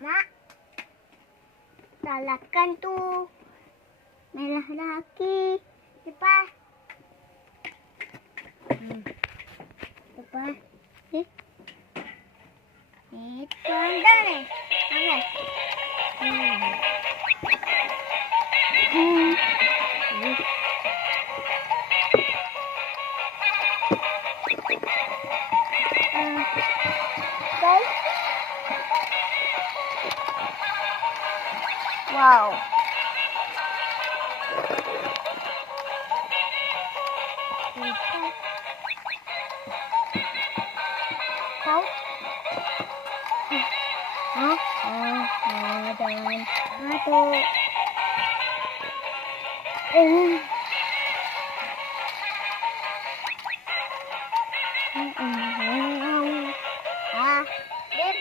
Mak, salahkan tu. Merah lagi. Lepas. Lepas. Itu anda ni. Okey. Wow. Kau? Dan satu.